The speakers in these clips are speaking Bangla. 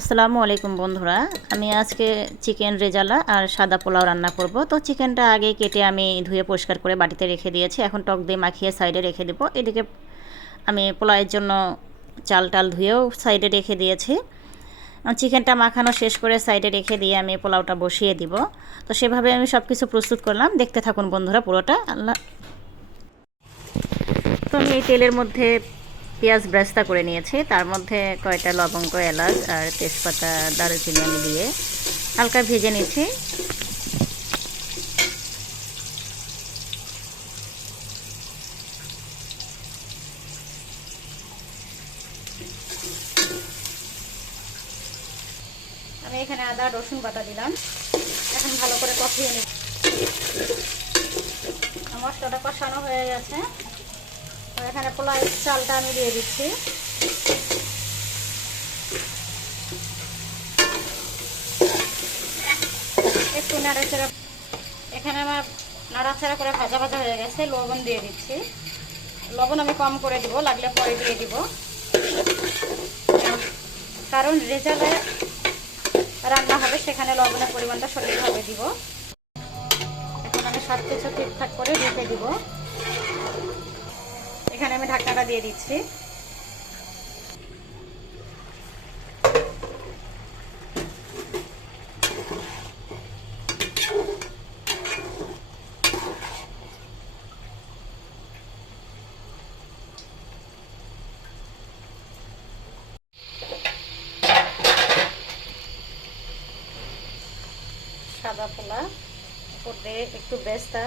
আসসালামু আলাইকুম বন্ধুরা, আমি আজকে চিকেন রেজালা আর সাদা পোলাও রান্না করব। তো চিকেনটা আগে কেটে আমি ধুয়ে পরিষ্কার করে বাটিতে রেখে দিয়েছি। এখন টক দিয়ে মাখিয়ে সাইডে রেখে দেব। এদিকে আমি পোলাওয়ের জন্য চাল টাল ধুয়েও সাইডে রেখে দিয়েছি। চিকেনটা মাখানো শেষ করে সাইডে রেখে দিয়ে আমি পোলাওটা বসিয়ে দিব। তো সেভাবে আমি সব কিছু প্রস্তুত করলাম, দেখতে থাকুন বন্ধুরা পুরোটা। তো আমি এই তেলের মধ্যে পেঁয়াজ ব্রাস্তা করে নিয়েছি, তার মধ্যে কয়টা লবঙ্গ, এলাচ আর তেজপাতা, দারুচিনি আমি দিয়ে হালকা ভেজে নিচ্ছি। আমি এখানে আদা রসুন বাটা দিলাম। এখন ভালো করে কষিয়ে নিচ্ছি। মশলাটা কষানো হয়ে গেছে। এখানে পোলাও চালটা আমি দিয়ে দিচ্ছি। একটু নাড়াচাড়া, এখানে আমার নাড়াচাড়া করে ভাজা ভাজা হয়ে গেছে। লবণ দিয়ে দিচ্ছি। লবণ আমি কম করে দিব, লাগলে পরে দিয়ে দিব, কারণ রেজালে রান্না হবে সেখানে লবণের পরিমাণটা সঠিকভাবে দিব। এখন আমি সব কিছু ঠিকঠাক করে ঢেকে দিব। এখানে আমি ঢাকনাটা দিয়ে দিচ্ছি। সাদা পোলা উপর দিয়ে একটু বেস্তা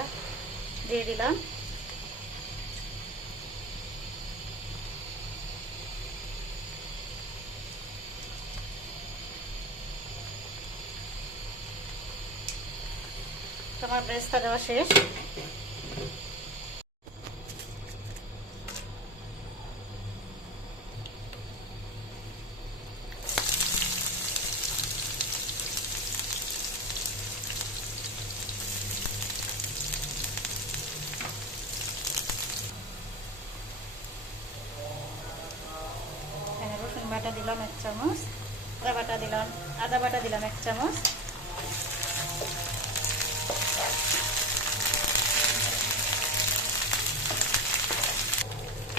দিয়ে দিলাম। তোমার বেস্তা দেওয়া শেষ। রসুন বাটা দিলাম 1 চামচ, আদা বাটা দিলাম 1 চামচ।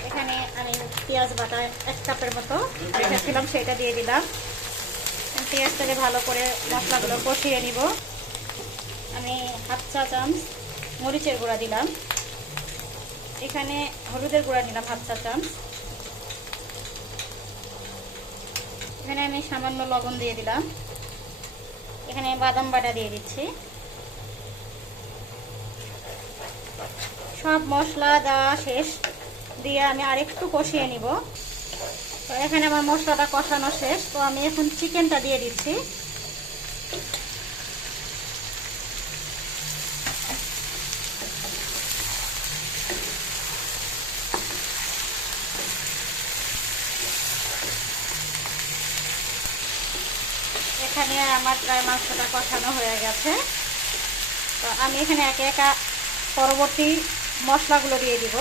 এখানে আমি পেঁয়াজ বাটা 1 কাপের মতো রেখেছিলাম, সেটা দিয়ে দিলাম। পেঁয়াজটাকে ভালো করে মশলাগুলো কষিয়ে নিব। আমি 1/2 চা চামচ মরিচের গুঁড়া দিলাম। এখানে হলুদের গুঁড়া নিলাম 1/2 চা চামচ। এখানে আমি সামান্য লবণ দিয়ে দিলাম। এখানে বাদাম বাটা দিয়ে দিচ্ছি। সব মশলা দেওয়া শেষ দিয়ে আমি আরেকটু কষিয়ে নিব। তো এখানে আমার মশলাটা কষানো শেষ। তো আমি এখন চিকেনটা দিয়ে দিচ্ছি। এখানে আমার প্রায় মাংসটা কষানো হয়ে গেছে। তো আমি এখানে একে একা পরবর্তী মশলাগুলো দিয়ে দিব।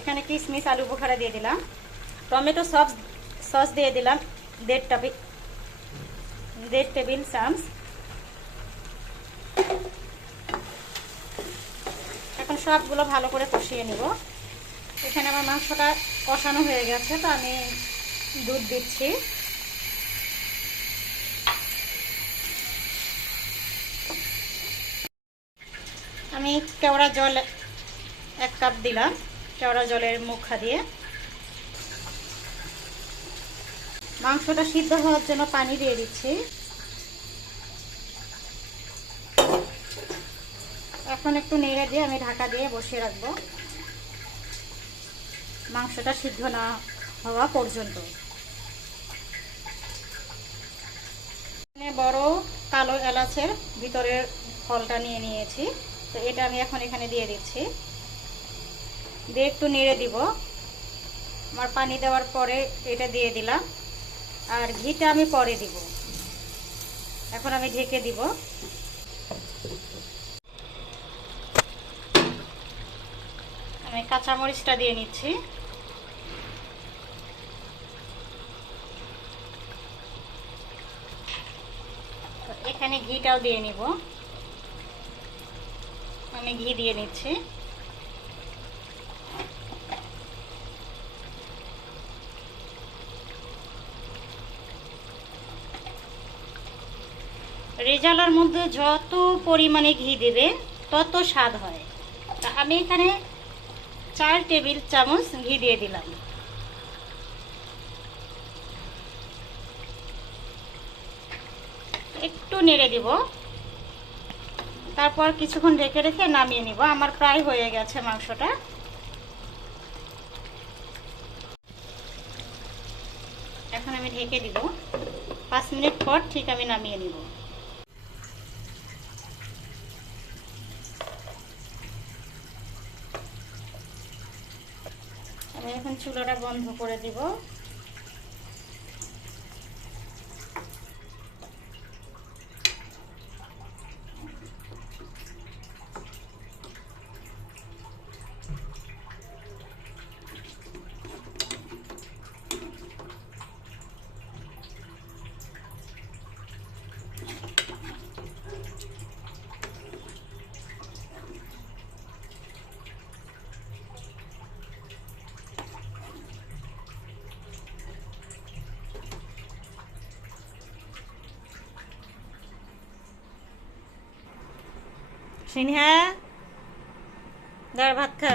এখানে কিশমিশ, আলু বোখারা দিয়ে দিলাম। টমেটো সস দিয়ে দিলাম 1.5 টেবিল চামচ। এখন সবগুলো ভালো করে কষিয়ে নিব। এখানে আমার মাংসটা কষানো হয়ে গেছে। তো আমি দুধ দিচ্ছি। আমি কেওড়া জল 1 কাপ দিলাম। কেওড়া জলের মুখা দিয়ে মাংসটা সিদ্ধ হওয়ার জন্য পানি দিয়ে দিচ্ছি। এখন একটু নেড়ে দিয়ে আমি ঢাকা দিয়ে বসিয়ে রাখবো মাংসটা সিদ্ধ না হওয়া পর্যন্ত। বড় কালো এলাচের ভিতরের ফলটা নিয়ে নিয়েছি। তো এটা আমি এখন এখানে দিয়ে দিচ্ছি। দিয়ে একটু নেড়ে দিব। আমার পানি দেওয়ার পরে এটা দিয়ে দিলাম, আর ঘিটা আমি পরে দিব। এখন আমি ঢেকে দিব। আমি কাঁচামরিচটা দিয়ে নিচ্ছি। তো এখানে ঘিটাও দিয়ে নিব, আমি ঘি দিয়ে নিচ্ছি। রেজালার মধ্যে যত পরিমাণে ঘি দেবে তত স্বাদ হয়। তা আমি এখানে 4 টেবিল চামচ ঘি দিয়ে দিলাম। একটু নেড়ে দিব, তারপর কিছুক্ষণ ঢেকে রেখে নামিয়ে নিব। আমার প্রায় হয়ে গেছে মাংসটা। এখন আমি ঢেকে দিব, 5 মিনিট পর ঠিক আমি নামিয়ে নিব। আমি এখন চুলাটা বন্ধ করে দিব। সিনহা, দাঁড় ভাত খা।